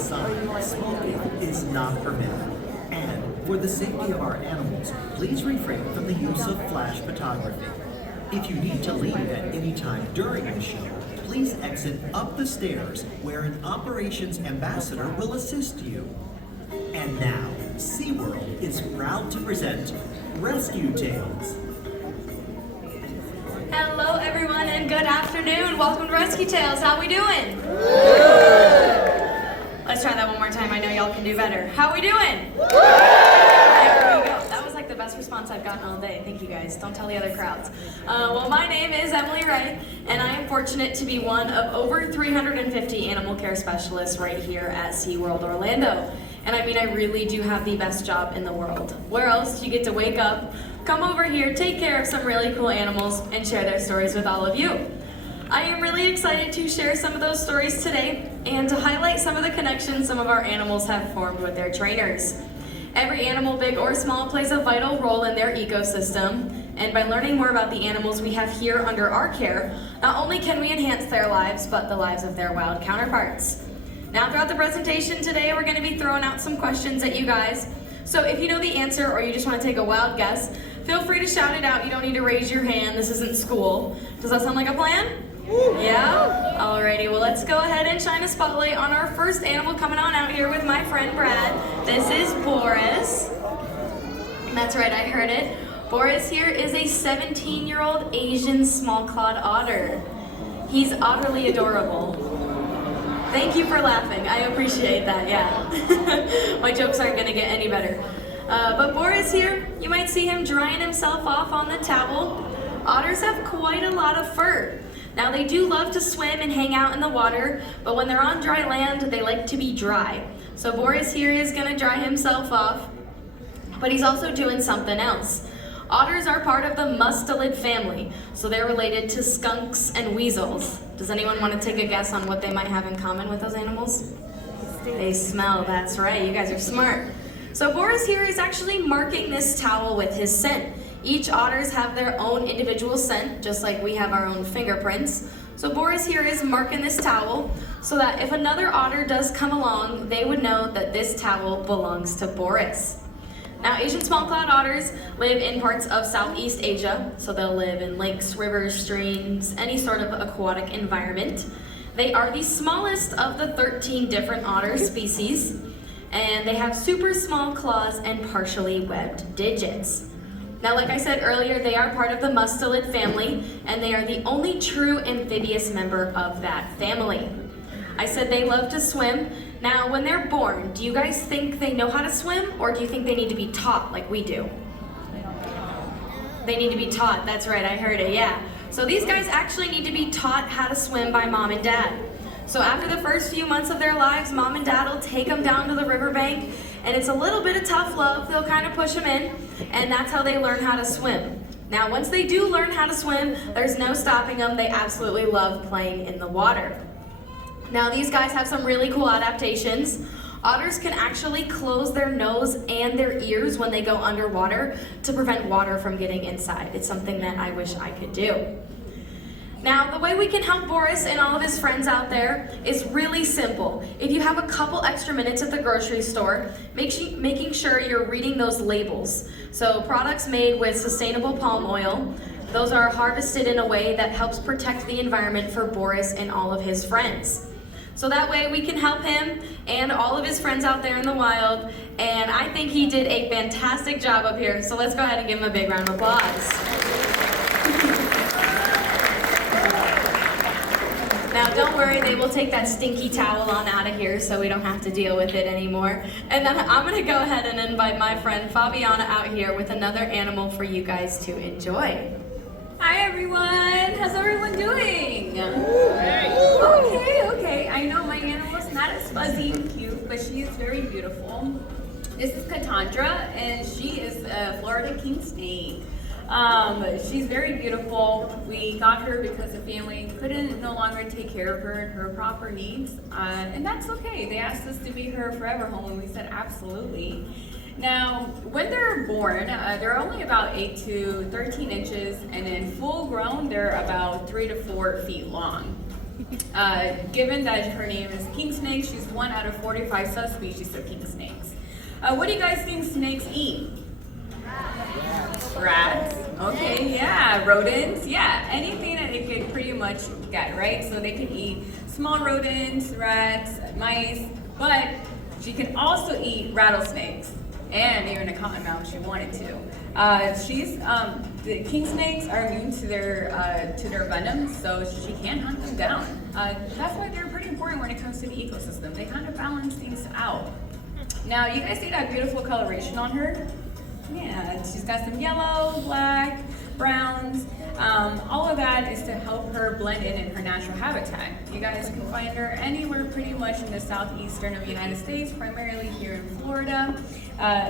inside, smoking is not permitted. And for the safety of our animals, please refrain from the use of flash photography. If you need to leave at any time during the show, please exit up the stairs where an operations ambassador will assist you. And now, SeaWorld is proud to present Rescue Tales. Hello everyone and good afternoon. Welcome to Rescue Tales. How we doing? Let's try that one more time. I know y'all can do better. How we doing? There we go. That was like the best response I've gotten all day. Thank you guys. Don't tell the other crowds. Well, my name is Emily Wright, and I am fortunate to be one of over 350 animal care specialists right here at SeaWorld Orlando. And I mean, I really do have the best job in the world. Where else do you get to wake up, come over here, take care of some really cool animals, and share their stories with all of you? I am really excited to share some of those stories today and to highlight some of the connections some of our animals have formed with their trainers. Every animal, big or small, plays a vital role in their ecosystem, and by learning more about the animals we have here under our care, not only can we enhance their lives, but the lives of their wild counterparts. Now, throughout the presentation today, we're going to be throwing out some questions at you guys. So if you know the answer or you just want to take a wild guess, feel free to shout it out. You don't need to raise your hand. This isn't school. Does that sound like a plan? Yeah? Alrighty, well let's go ahead and shine a spotlight on our first animal coming on out here with my friend Brad. This is Boris. That's right, I heard it. Boris here is a 17-year-old Asian small-clawed otter. He's utterly adorable. Thank you for laughing. I appreciate that, yeah. My jokes aren't gonna get any better. But Boris here, you might see him drying himself off on the towel. Otters have quite a lot of fur. Now they do love to swim and hang out in the water, but when they're on dry land, they like to be dry. So Boris here is gonna dry himself off, but he's also doing something else. Otters are part of the mustelid family, so they're related to skunks and weasels. Does anyone want to take a guess on what they might have in common with those animals? They smell, that's right, you guys are smart. So Boris here is actually marking this towel with his scent. Each otters have their own individual scent, just like we have our own fingerprints. So Boris here is marking this towel so that if another otter does come along, they would know that this towel belongs to Boris. Now, Asian small-clawed otters live in parts of Southeast Asia, so they'll live in lakes, rivers, streams, any sort of aquatic environment. They are the smallest of the 13 different otter species, and they have super small claws and partially webbed digits. Now, like I said earlier, they are part of the mustelid family, and they are the only true amphibious member of that family. I said they love to swim. Now, when they're born, do you guys think they know how to swim, or do you think they need to be taught like we do? They need to be taught, that's right, I heard it, yeah. So these guys actually need to be taught how to swim by mom and dad. So after the first few months of their lives, mom and dad will take them down to the riverbank, and it's a little bit of tough love. They'll kind of push them in, and that's how they learn how to swim. Now, once they do learn how to swim, there's no stopping them. They absolutely love playing in the water. Now, these guys have some really cool adaptations. Otters can actually close their nose and their ears when they go underwater to prevent water from getting inside. It's something that I wish I could do. Now, the way we can help Boris and all of his friends out there is really simple. If you have a couple extra minutes at the grocery store, making sure you're reading those labels. So products made with sustainable palm oil, those are harvested in a way that helps protect the environment for Boris and all of his friends. So that way we can help him and all of his friends out there in the wild, and I think he did a fantastic job up here, so let's go ahead and give him a big round of applause. Now, don't worry, they will take that stinky towel on out of here so we don't have to deal with it anymore. And then I'm going to go ahead and invite my friend Fabiana out here with another animal for you guys to enjoy. Hi everyone, how's everyone doing? Okay, I know my animal is not as fuzzy and cute, but she is very beautiful. This is Katandra, and she is a Florida King Snake. She's very beautiful. We got her because the family couldn't no longer take care of her and her proper needs, and that's okay. They asked us to be her forever home, and we said absolutely. Now, when they're born, they're only about 8 to 13 inches, and then full grown, they're about 3 to 4 feet long. Given that her name is king snake, she's 1 out of 45 subspecies of king snakes. What do you guys think snakes eat? Rats. Okay, yeah. Rodents. Yeah, anything that they could pretty much get, right? So they can eat small rodents, rats, mice, but she can also eat rattlesnakes and even a cottonmouth if she wanted to. The king snakes are immune to their venom, so she can hunt them down. That's why they're pretty important when it comes to the ecosystem. They kind of balance things out. Now, you guys see that beautiful coloration on her? Yeah, she's got some yellow, black, browns. All of that is to help her blend in her natural habitat. You guys can find her anywhere pretty much in the southeastern of the United States, primarily here in Florida,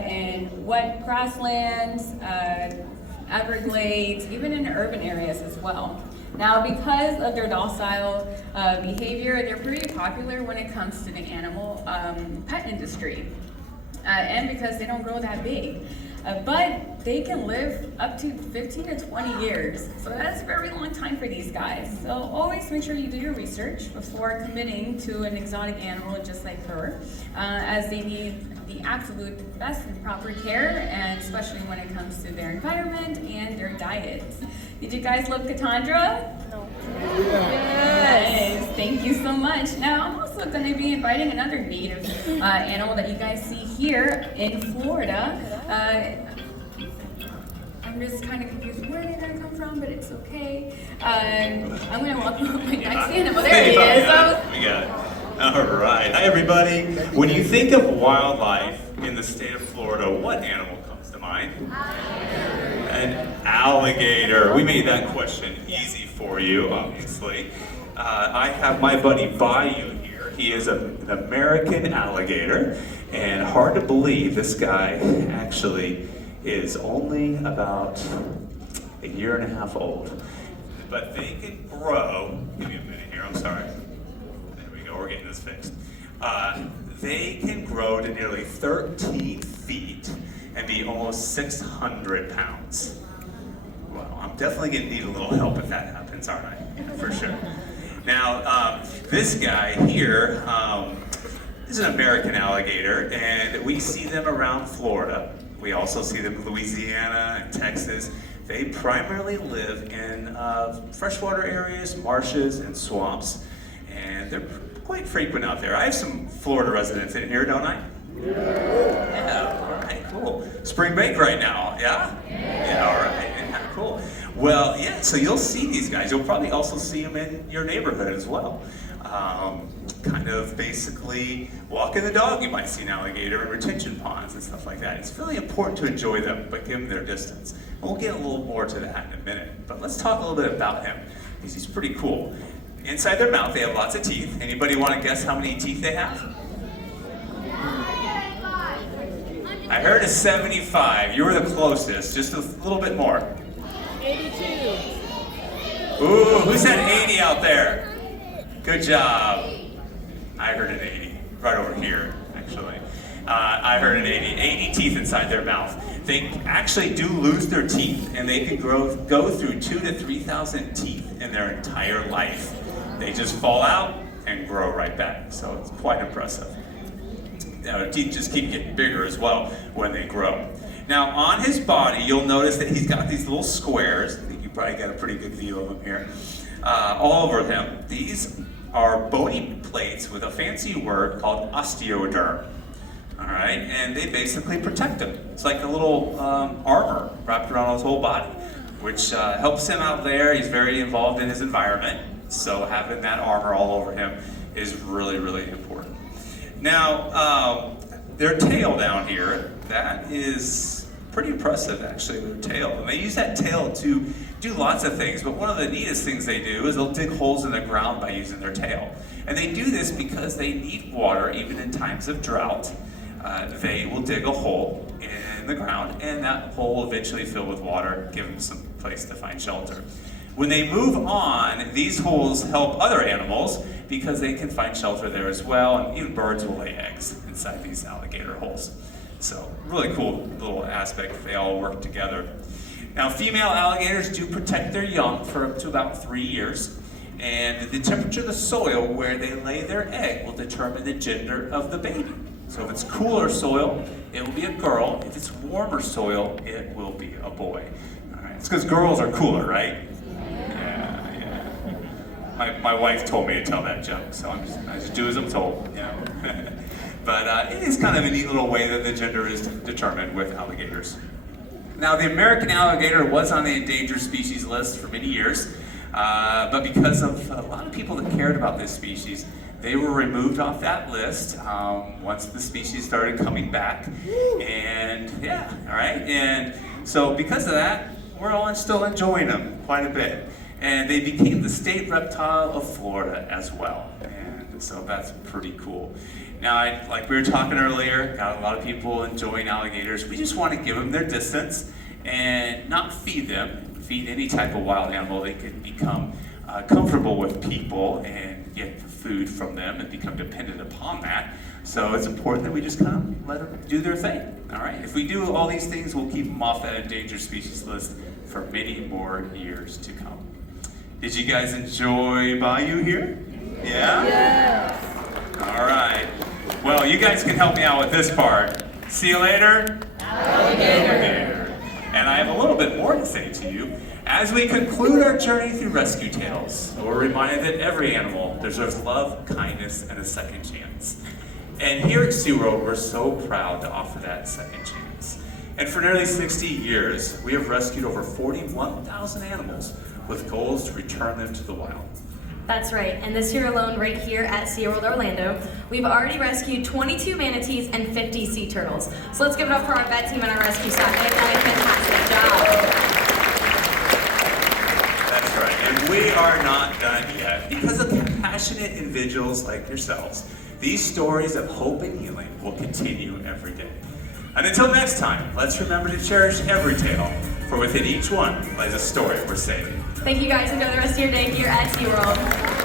in wet grasslands, Everglades, even in urban areas as well. Now, because of their docile behavior, they're pretty popular when it comes to the animal pet industry, and because they don't grow that big. But they can live up to 15 to 20 years. So that's a very long time for these guys. So always make sure you do your research before committing to an exotic animal just like her, as they need the absolute best and proper care, and especially when it comes to their environment and their diets. Did you guys love Cassandra? No. Yes. Thank you so much. Now, I'm also going to be inviting another native animal that you guys see here in Florida. I'm just kind of confused where they're going to come from, but it's okay. I'm going to welcome my next animal. There he is. We got it. All right. Hi, everybody. When you think of wildlife in the state of Florida, what animal comes to mind? An alligator. We made that question easy for you, obviously. I have my buddy Bayou here. He is an American alligator, and hard to believe this guy actually is only about a year and a half old. But they can grow, give me a minute here, I'm sorry. There we go, we're getting this fixed. They can grow to nearly 13 feet and be almost 600 pounds. Well, I'm definitely gonna need a little help if that happens, aren't I? Yeah, for sure. Now, this guy here is an American alligator, and we see them around Florida. We also see them in Louisiana and Texas. They primarily live in freshwater areas, marshes, and swamps, and they're quite frequent out there. I have some Florida residents in here, don't I? Yeah, all right, cool. Spring break right now, yeah? Yeah, all right, yeah, cool. Well, yeah, so you'll see these guys. You'll probably also see them in your neighborhood as well. Kind of basically walking the dog, you might see an alligator in retention ponds and stuff like that. It's really important to enjoy them, but give them their distance. We'll get a little more to that in a minute, but let's talk a little bit about him, because he's pretty cool. Inside their mouth, they have lots of teeth. Anybody want to guess how many teeth they have? I heard a 75. You were the closest, just a little bit more. 82. Ooh, who said 80 out there? Good job. I heard an 80, right over here, actually. I heard an 80. 80 teeth inside their mouth. They actually do lose their teeth, and they could go through 2,000 to 3,000 teeth in their entire life. They just fall out and grow right back, so it's quite impressive. Now, their teeth just keep getting bigger as well when they grow. Now, on his body, you'll notice that he's got these little squares. I think you probably got a pretty good view of them here. All over him. These are bony plates with a fancy word called osteoderm. All right, and they basically protect him. It's like a little armor wrapped around his whole body, which helps him out there. He's very involved in his environment, so having that armor all over him is really, really important. Now, their tail down here, that is pretty impressive, actually, their tail. And they use that tail to do lots of things, but one of the neatest things they do is they'll dig holes in the ground by using their tail. And they do this because they need water, even in times of drought. They will dig a hole in the ground, and that hole will eventually fill with water, give them some place to find shelter. When they move on, these holes help other animals because they can find shelter there as well, and even birds will lay eggs inside these alligator holes. So, really cool little aspect. They all work together. Now, female alligators do protect their young for up to about 3 years, And the temperature of the soil where they lay their egg will determine the gender of the baby. So if it's cooler soil, it will be a girl. If it's warmer soil, it will be a boy. All right. It's because girls are cooler, right? Yeah. My wife told me to tell that joke, so I just do as I'm told, you know. But it is kind of a neat little way that the gender is determined with alligators. Now, the American alligator was on the endangered species list for many years, but because of a lot of people that cared about this species, they were removed off that list once the species started coming back. And yeah, all right. And so because of that, we're all still enjoying them quite a bit. And they became the state reptile of Florida as well. And so that's pretty cool. Now, like we were talking earlier, got a lot of people enjoying alligators. We just want to give them their distance and not feed them. Feed any type of wild animal. They could become comfortable with people and get food from them and become dependent upon that. So it's important that we just kind of let them do their thing. All right. If we do all these things, we'll keep them off that endangered species list for many more years to come. Did you guys enjoy Bayou here? Yeah? Yes. All right. Well, you guys can help me out with this part. See you later. Alligator. And I have a little bit more to say to you. As we conclude our journey through rescue tales, we're reminded that every animal deserves love, kindness, and a second chance. And here at SeaWorld, we're so proud to offer that second chance. And for nearly 60 years, we have rescued over 41,000 animals with goals to return them to the wild. That's right, and this year alone, right here at SeaWorld Orlando, we've already rescued 22 manatees and 50 sea turtles. So let's give it up for our vet team and our rescue staff. They've done a fantastic job. That's right, and we are not done yet. Because of compassionate individuals like yourselves, these stories of hope and healing will continue every day. And until next time, let's remember to cherish every tale, for within each one lies a story worth saving. Thank you guys. Enjoy the rest of your day here at SeaWorld.